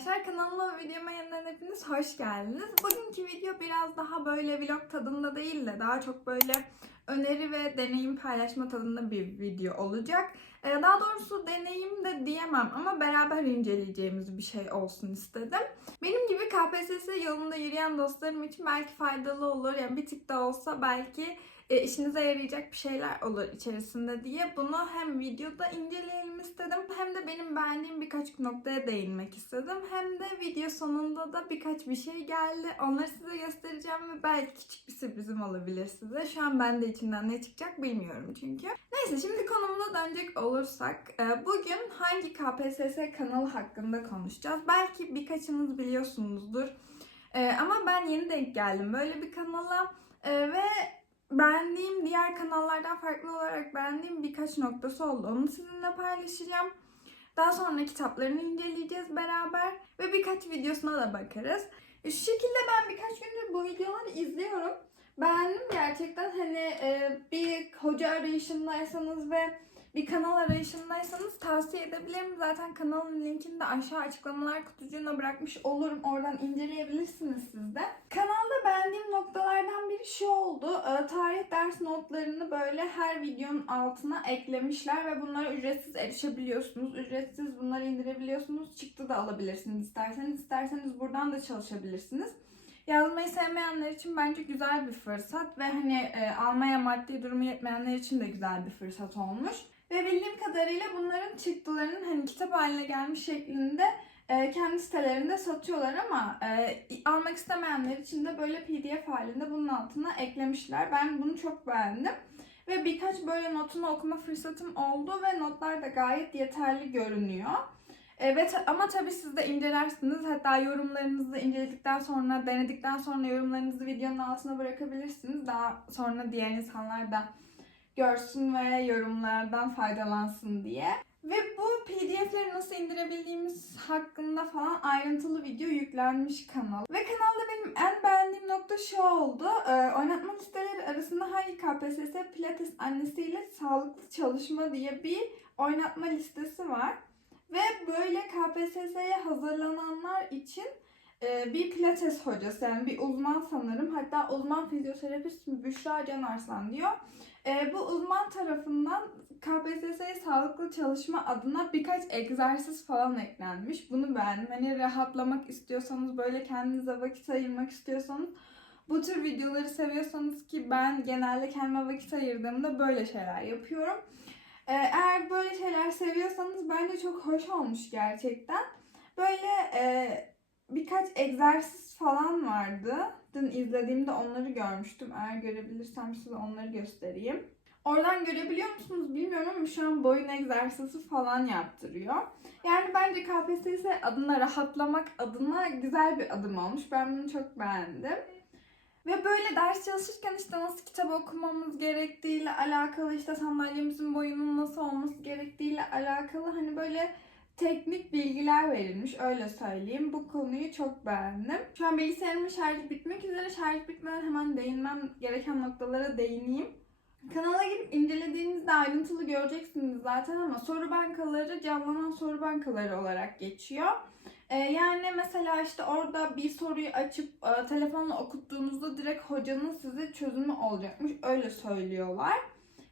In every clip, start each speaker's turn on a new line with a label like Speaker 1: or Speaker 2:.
Speaker 1: arkadaşlar. Kanalıma ve videoma yeniden hepiniz hoş geldiniz. Bugünkü video biraz daha böyle vlog tadında değil de daha çok böyle öneri ve deneyim paylaşma tadında bir video olacak. Ee, Daha doğrusu deneyim de diyemem ama beraber inceleyeceğimiz bir şey olsun istedim. Benim gibi KPSS yolunda yürüyen dostlarım için belki faydalı olur. Yani bir tık da olsa belki e, işinize yarayacak bir şeyler olur içerisinde diye bunu hem videoda inceleyelim istedim hem de benim beğendiğim birkaç noktaya değinmek istedim. Hem de video sonunda da birkaç bir şey geldi. Onları size göstereceğim ve belki küçük bir sürprizim olabilir size. Şu an ben de içinden ne çıkacak bilmiyorum çünkü. Neyse şimdi konumuza dönecek olursak e, bugün hangi KPSS kanalı hakkında konuşacağız? Belki birkaçınız biliyorsunuzdur. E, Ama ben yeni denk geldim böyle bir kanala E, ve beğendiğim diğer kanallardan farklı olarak beğendiğim birkaç noktası oldu. Onu sizinle paylaşacağım. Daha sonra kitaplarını inceleyeceğiz beraber ve birkaç videosuna da bakarız. E, Şu şekilde ben birkaç gündür bu videoları izliyorum. Beğendim gerçekten hani e, bir hoca arayışındaysanız ve bir kanal arayışındaysanız tavsiye edebilirim. Zaten kanalın linkini de aşağı açıklamalar kutucuğuna bırakmış olurum. Oradan inceleyebilirsiniz siz de. Kanalda beğendiğim noktalardan biri şu oldu. Ee, Tarih ders notlarını böyle her videonun altına eklemişler ve bunlara ücretsiz erişebiliyorsunuz. Ücretsiz bunları indirebiliyorsunuz. Çıktı da alabilirsiniz isterseniz. İsterseniz buradan da çalışabilirsiniz. Yazmayı sevmeyenler için bence güzel bir fırsat ve hani e, almaya maddi durumu yetmeyenler için de güzel bir fırsat olmuş. Ve bildiğim kadarıyla bunların çıktılarının hani kitap haline gelmiş şeklinde e, kendi sitelerinde satıyorlar ama e, almak istemeyenler için de böyle pdf halinde bunun altına eklemişler. Ben bunu çok beğendim. Ve birkaç böyle notunu okuma fırsatım oldu ve notlar da gayet yeterli görünüyor. Evet ama tabii siz de incelersiniz. Hatta yorumlarınızı inceledikten sonra, denedikten sonra yorumlarınızı videonun altına bırakabilirsiniz. Daha sonra diğer insanlar da görsün ve yorumlardan faydalansın diye. Ve bu pdf'leri nasıl indirebildiğimiz hakkında falan ayrıntılı video yüklenmiş kanal. Ve kanalda benim en beğendiğim nokta şu oldu. Ee, oynatma listeleri arasında hangi KPSS Pilates annesiyle sağlıklı çalışma diye bir oynatma listesi var. Ve böyle KPSS'ye hazırlananlar için e, bir pilates hocası yani bir uzman sanırım. Hatta uzman fizyoterapist Büşra Can Arslan diyor. E, bu uzman tarafından KPSS'ye sağlıklı çalışma adına birkaç egzersiz falan eklenmiş. Bunu beğendim. Hani rahatlamak istiyorsanız, böyle kendinize vakit ayırmak istiyorsanız bu tür videoları seviyorsanız ki ben genelde kendime vakit ayırdığımda böyle şeyler yapıyorum. Ee, Eğer böyle şeyler seviyorsanız bence çok hoş olmuş gerçekten. Böyle e, birkaç egzersiz falan vardı. Dün izlediğimde onları görmüştüm. Eğer görebilirsem size onları göstereyim. Oradan görebiliyor musunuz bilmiyorum ama şu an boyun egzersizi falan yaptırıyor. Yani bence KPSS adına rahatlamak adına güzel bir adım olmuş. Ben bunu çok beğendim. Ve böyle ders çalışırken işte nasıl kitap okumamız gerektiğiyle alakalı işte sandalyemizin boyunun nasıl olması gerektiğiyle alakalı hani böyle teknik bilgiler verilmiş öyle söyleyeyim. Bu konuyu çok beğendim. Şu an bilgisayarımın şarjı bitmek üzere. Şarj bitmeden hemen değinmem gereken noktalara değineyim. Kanala girip incelediğinizde ayrıntılı göreceksiniz zaten ama soru bankaları canlanan soru bankaları olarak geçiyor. Ee, yani mesela işte orada bir soruyu açıp e, telefonla okuttuğunuzda direkt hocanın size çözümü olacakmış. Öyle söylüyorlar.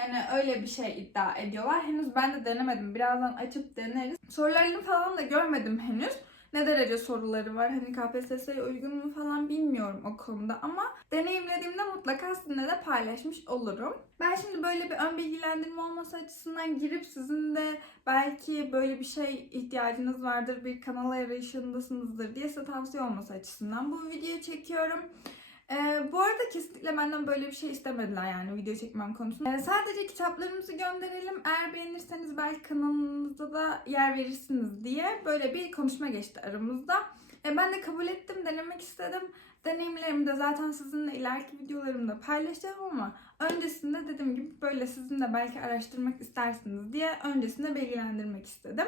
Speaker 1: Yani öyle bir şey iddia ediyorlar. Henüz ben de denemedim. Birazdan açıp deneriz. Sorularını falan da görmedim henüz. Ne derece soruları var? Hani KPSS'ye uygun mu falan bilmiyorum o konuda ama deneyimlediğimde mutlaka sizinle de paylaşmış olurum. Ben şimdi böyle bir ön bilgilendirme olması açısından girip sizin de belki böyle bir şey ihtiyacınız vardır, bir kanal arayışındasınızdır diye size tavsiye olması açısından bu videoyu çekiyorum. Ee, bu arada kesinlikle benden böyle bir şey istemediler yani video çekmem konusunda. Ee, sadece kitaplarımızı gönderelim. Eğer beğenirseniz belki kanalınızda da yer verirsiniz diye böyle bir konuşma geçti aramızda. Ee, ben de kabul ettim, denemek istedim. Deneyimlerimi de zaten sizinle ileriki videolarımda paylaşacağım ama öncesinde dediğim gibi böyle sizin de belki araştırmak istersiniz diye öncesinde bilgilendirmek istedim.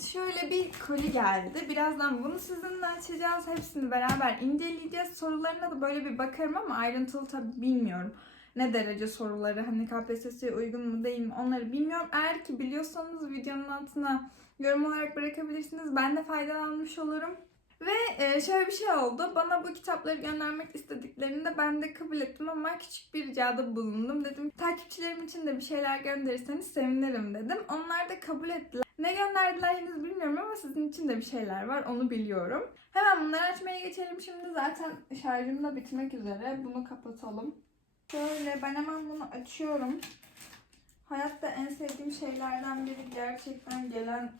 Speaker 1: Şöyle bir koli geldi. Birazdan bunu sizinle açacağız. Hepsini beraber inceleyeceğiz. Sorularına da böyle bir bakarım ama ayrıntılı tabii bilmiyorum. Ne derece soruları hani KPSS'ye uygun mu değil mi onları bilmiyorum. Eğer ki biliyorsanız videonun altına yorum olarak bırakabilirsiniz. Ben de faydalanmış olurum. Ve e, şöyle bir şey oldu. Bana bu kitapları göndermek istediklerinde ben de kabul ettim ama küçük bir ricada bulundum. Dedim takipçilerim için de bir şeyler gönderirseniz sevinirim dedim. Onlar da kabul ettiler. Ne gönderdiler henüz bilmiyorum ama sizin için de bir şeyler var onu biliyorum. Hemen bunları açmaya geçelim şimdi. Zaten şarjım da bitmek üzere. Bunu kapatalım. Şöyle ben hemen bunu açıyorum. Hayatta en sevdiğim şeylerden biri gerçekten gelen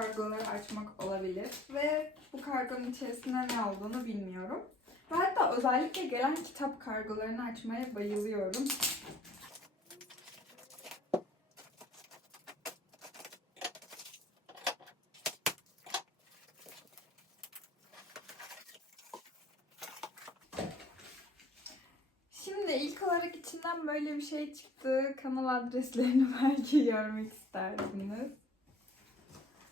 Speaker 1: kargoları açmak olabilir. Ve bu kargonun içerisinde ne olduğunu bilmiyorum. Ve hatta özellikle gelen kitap kargolarını açmaya bayılıyorum. Şimdi ilk olarak içinden böyle bir şey çıktı. Kanal adreslerini belki görmek istersiniz.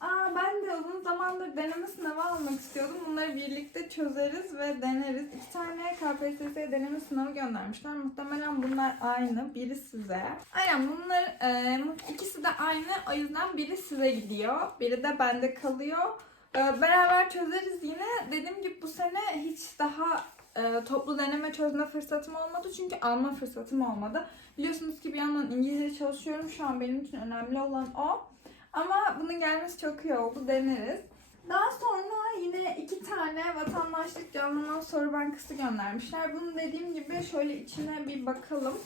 Speaker 1: Aa, ben de uzun zamandır deneme sınavı almak istiyordum. Birlikte çözeriz ve deneriz. İki tane KPSS deneme sınavı göndermişler. Muhtemelen bunlar aynı. Biri size. Aynen bunlar e, ikisi de aynı. O yüzden biri size gidiyor. Biri de bende kalıyor. E, beraber çözeriz yine. Dediğim gibi bu sene hiç daha e, toplu deneme çözme fırsatım olmadı. Çünkü alma fırsatım olmadı. Biliyorsunuz ki bir yandan İngilizce çalışıyorum. Şu an benim için önemli olan o. Ama bunun gelmesi çok iyi oldu. Deneriz. Daha sonra yine iki tane vatandaşlık canlanan soru bankası göndermişler. Bunu dediğim gibi şöyle içine bir bakalım.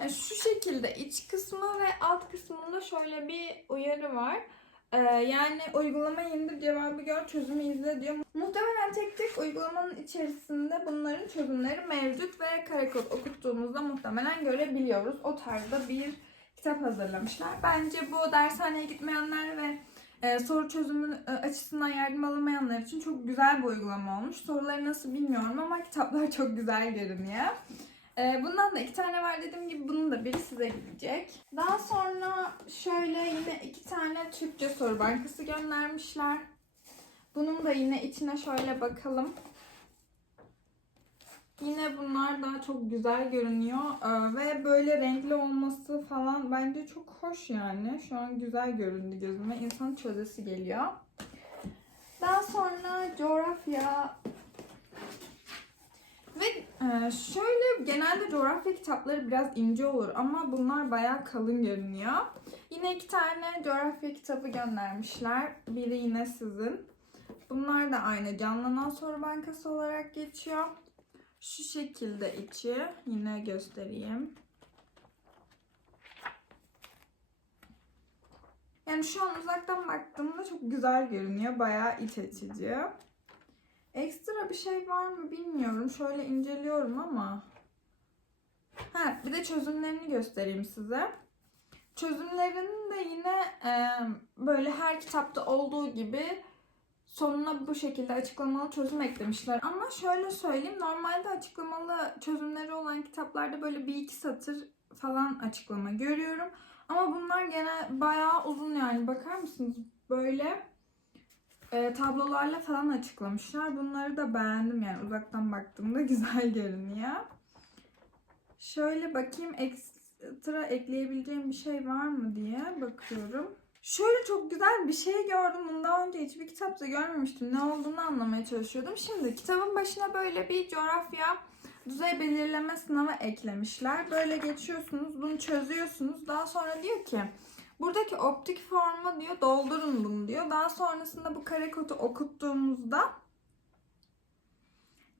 Speaker 1: Yani şu şekilde iç kısmı ve alt kısmında şöyle bir uyarı var. Ee, yani uygulamayı indir, cevabı gör, çözümü izle diyor. Muhtemelen tek tek uygulamanın içerisinde bunların çözümleri mevcut ve karekod okuttuğumuzda muhtemelen görebiliyoruz. O tarzda bir kitap hazırlamışlar. Bence bu dershaneye gitmeyenler ve e, soru çözümü e, açısından yardım alamayanlar için çok güzel bir uygulama olmuş. Soruları nasıl bilmiyorum ama kitaplar çok güzel görünüyor. E, bundan da iki tane var dediğim gibi bunun da biri size gidecek. Daha sonra şöyle yine iki tane Türkçe soru bankası göndermişler. Bunun da yine içine şöyle bakalım. Yine bunlar daha çok güzel görünüyor Ee, ve böyle renkli olması falan bence çok hoş yani. Şu an güzel göründü gözüme. İnsan çözesi geliyor. Daha sonra coğrafya ve e, şöyle genelde coğrafya kitapları biraz ince olur ama bunlar bayağı kalın görünüyor. Yine iki tane coğrafya kitabı göndermişler. Biri yine sizin. Bunlar da aynı canlanan soru bankası olarak geçiyor. Şu şekilde içi. Yine göstereyim. Yani şu an uzaktan baktığımda çok güzel görünüyor. Bayağı iç açıcı. Ekstra bir şey var mı bilmiyorum. Şöyle inceliyorum ama. Ha, bir de çözümlerini göstereyim size. Çözümlerinin de yine e, böyle her kitapta olduğu gibi sonuna bu şekilde açıklamalı çözüm eklemişler. Ama şöyle söyleyeyim normalde açıklamalı çözümleri olan kitaplarda böyle bir iki satır falan açıklama görüyorum. Ama bunlar gene bayağı uzun yani bakar mısınız böyle e, tablolarla falan açıklamışlar. Bunları da beğendim yani uzaktan baktığımda güzel görünüyor. Şöyle bakayım ekstra ekleyebileceğim bir şey var mı diye bakıyorum. Şöyle çok güzel bir şey gördüm. Bunu daha önce hiçbir kitapta görmemiştim. Ne olduğunu anlamaya çalışıyordum. Şimdi kitabın başına böyle bir coğrafya düzey belirleme sınavı eklemişler. Böyle geçiyorsunuz, bunu çözüyorsunuz. Daha sonra diyor ki buradaki optik formu diyor doldurun bunu diyor. Daha sonrasında bu kare kodu okuttuğumuzda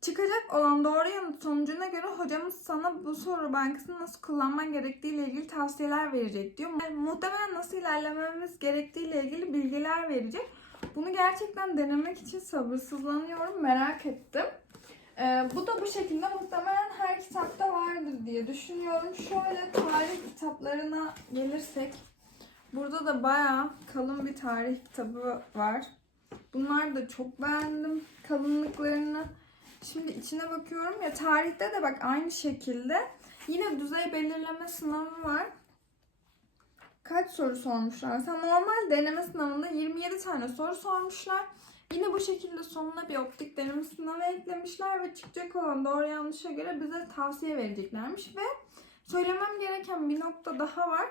Speaker 1: Çıkacak olan doğru yanıt sonucuna göre hocamız sana bu soru bankasını nasıl kullanman gerektiği ile ilgili tavsiyeler verecek diyor. Yani muhtemelen nasıl ilerlememiz gerektiği ile ilgili bilgiler verecek. Bunu gerçekten denemek için sabırsızlanıyorum, merak ettim. Ee, bu da bu şekilde muhtemelen her kitapta vardır diye düşünüyorum. Şöyle tarih kitaplarına gelirsek, burada da bayağı kalın bir tarih kitabı var. Bunlar da çok beğendim kalınlıklarını. Şimdi içine bakıyorum ya tarihte de bak aynı şekilde yine düzey belirleme sınavı var. Kaç soru sormuşlar? Mesela normal deneme sınavında 27 tane soru sormuşlar. Yine bu şekilde sonuna bir optik deneme sınavı eklemişler ve çıkacak olan doğru yanlışa göre bize tavsiye vereceklermiş ve söylemem gereken bir nokta daha var.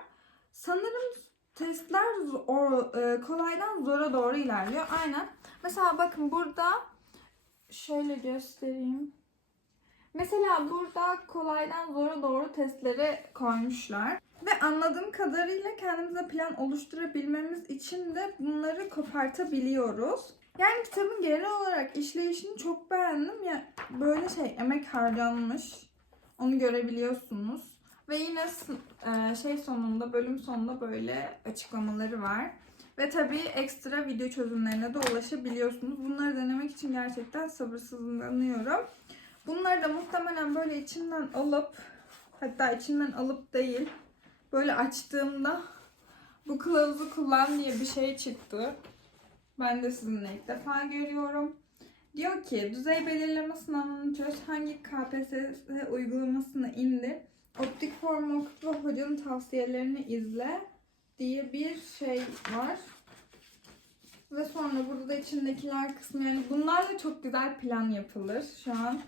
Speaker 1: Sanırım testler zor- e, kolaydan zora doğru ilerliyor. Aynen. Mesela bakın burada şöyle göstereyim. Mesela burada kolaydan zora doğru testleri koymuşlar. Ve anladığım kadarıyla kendimize plan oluşturabilmemiz için de bunları kopartabiliyoruz. Yani kitabın genel olarak işleyişini çok beğendim. Ya böyle şey emek harcanmış. Onu görebiliyorsunuz. Ve yine e, şey sonunda, bölüm sonunda böyle açıklamaları var. Ve tabii ekstra video çözümlerine de ulaşabiliyorsunuz. Bunları denemek için gerçekten sabırsızlanıyorum. Bunları da muhtemelen böyle içinden alıp, hatta içinden alıp değil, böyle açtığımda bu kılavuzu kullan diye bir şey çıktı. Ben de sizinle ilk defa görüyorum. Diyor ki düzey belirleme sınavını çöz, hangi KPSS uygulamasını indir, optik form okut ve hocanın tavsiyelerini izle diye bir şey var. Ve sonra burada da içindekiler kısmı yani bunlarla çok güzel plan yapılır. Şu an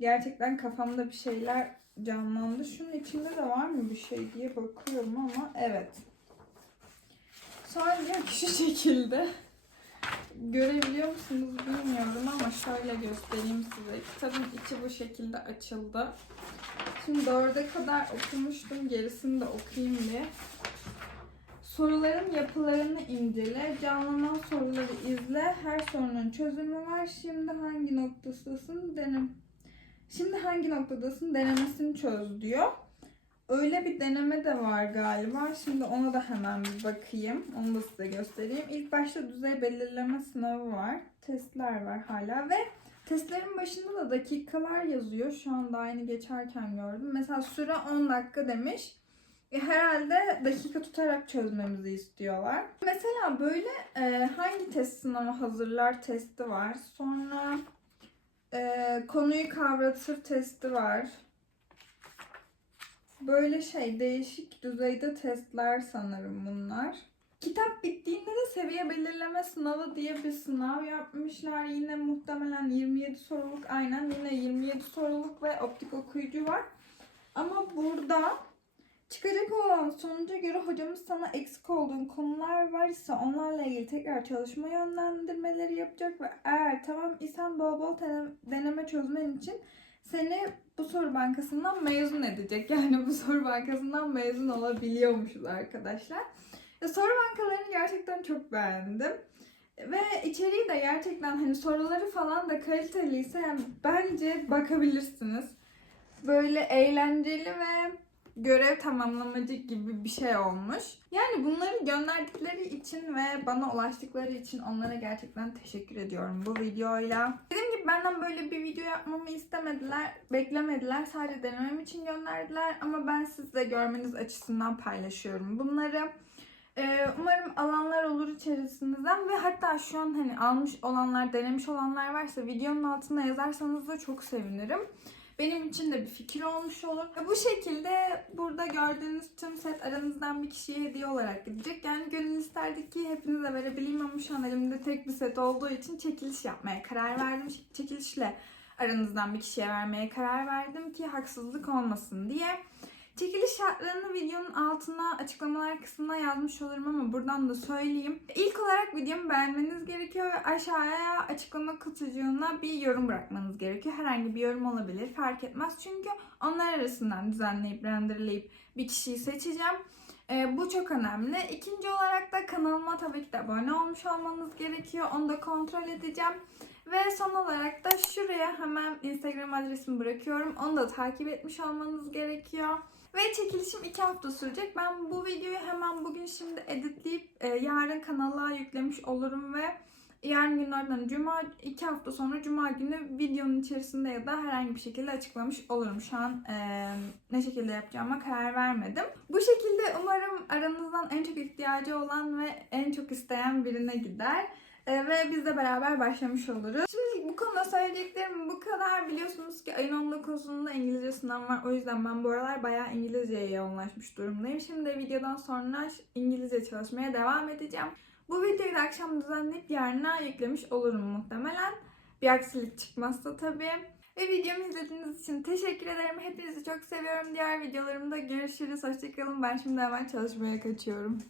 Speaker 1: gerçekten kafamda bir şeyler canlandı. Şunun içinde de var mı bir şey diye bakıyorum ama evet. Sonra şu şekilde. Görebiliyor musunuz bilmiyorum ama şöyle göstereyim size. Kitabın içi bu şekilde açıldı. Şimdi dörde kadar okumuştum. Gerisini de okuyayım bir. Soruların yapılarını incele. Canlanan soruları izle. Her sorunun çözümü var. Şimdi hangi noktasısın? Denem. Şimdi hangi noktadasın? Denemesini çöz diyor. Öyle bir deneme de var galiba. Şimdi ona da hemen bir bakayım. Onu da size göstereyim. İlk başta düzey belirleme sınavı var. Testler var hala ve testlerin başında da dakikalar yazıyor. Şu anda aynı geçerken gördüm. Mesela süre 10 dakika demiş. E, herhalde dakika tutarak çözmemizi istiyorlar. Mesela böyle e, hangi test sınavı hazırlar testi var. Sonra e, konuyu kavratır testi var. Böyle şey değişik düzeyde testler sanırım bunlar. Kitap bittiğinde de seviye belirleme sınavı diye bir sınav yapmışlar. Yine muhtemelen 27 soruluk aynen yine 27 soruluk ve optik okuyucu var. Ama burada çıkacak olan sonuca göre hocamız sana eksik olduğun konular varsa onlarla ilgili tekrar çalışma yönlendirmeleri yapacak ve eğer tamam isen bol bol deneme çözmen için seni bu soru bankasından mezun edecek. Yani bu soru bankasından mezun olabiliyormuşuz arkadaşlar. Ya soru bankalarını gerçekten çok beğendim. Ve içeriği de gerçekten hani soruları falan da kaliteliyse yani bence bakabilirsiniz. Böyle eğlenceli ve görev tamamlamacı gibi bir şey olmuş. Yani bunları gönderdikleri için ve bana ulaştıkları için onlara gerçekten teşekkür ediyorum bu videoyla. Dediğim gibi benden böyle bir video yapmamı istemediler, beklemediler. Sadece denemem için gönderdiler ama ben sizle görmeniz açısından paylaşıyorum bunları. Ee, umarım alanlar olur içerisinden ve hatta şu an hani almış olanlar, denemiş olanlar varsa videonun altına yazarsanız da çok sevinirim. Benim için de bir fikir olmuş olur. Ve bu şekilde burada gördüğünüz tüm set aranızdan bir kişiye hediye olarak gidecek. Yani gönül isterdik ki hepinize verebileyim ama şu an elimde tek bir set olduğu için çekiliş yapmaya karar verdim. Çekilişle aranızdan bir kişiye vermeye karar verdim ki haksızlık olmasın diye. Çekiliş şartlarını videonun altına açıklamalar kısmına yazmış olurum ama buradan da söyleyeyim. İlk olarak videomu beğenmeniz gerekiyor ve aşağıya açıklama kutucuğuna bir yorum bırakmanız gerekiyor. Herhangi bir yorum olabilir fark etmez çünkü onlar arasından düzenleyip renderleyip bir kişiyi seçeceğim. Ee, bu çok önemli. İkinci olarak da kanalıma tabii ki de abone olmuş olmanız gerekiyor. Onu da kontrol edeceğim. Ve son olarak da şuraya hemen Instagram adresimi bırakıyorum. Onu da takip etmiş olmanız gerekiyor. Ve çekilişim 2 hafta sürecek. Ben bu videoyu hemen bugün şimdi editleyip e, yarın kanala yüklemiş olurum ve yarın günlerden cuma 2 hafta sonra cuma günü videonun içerisinde ya da herhangi bir şekilde açıklamış olurum. Şu an e, ne şekilde yapacağıma karar vermedim. Bu şekilde umarım aranızdan en çok ihtiyacı olan ve en çok isteyen birine gider. E, ve biz de beraber başlamış oluruz. Şimdi bu konuda söyleyeceklerim bu kadar. Biliyorsunuz ki ayın 19'unda İngilizce sınav var. O yüzden ben bu aralar bayağı İngilizceye yoğunlaşmış durumdayım. Şimdi de videodan sonra İngilizce çalışmaya devam edeceğim. Bu videoyu da akşam düzenleyip yarına yüklemiş olurum muhtemelen. Bir aksilik çıkmazsa tabii. Ve videomu izlediğiniz için teşekkür ederim. Hepinizi çok seviyorum. Diğer videolarımda görüşürüz. Hoşçakalın. Ben şimdi hemen çalışmaya kaçıyorum.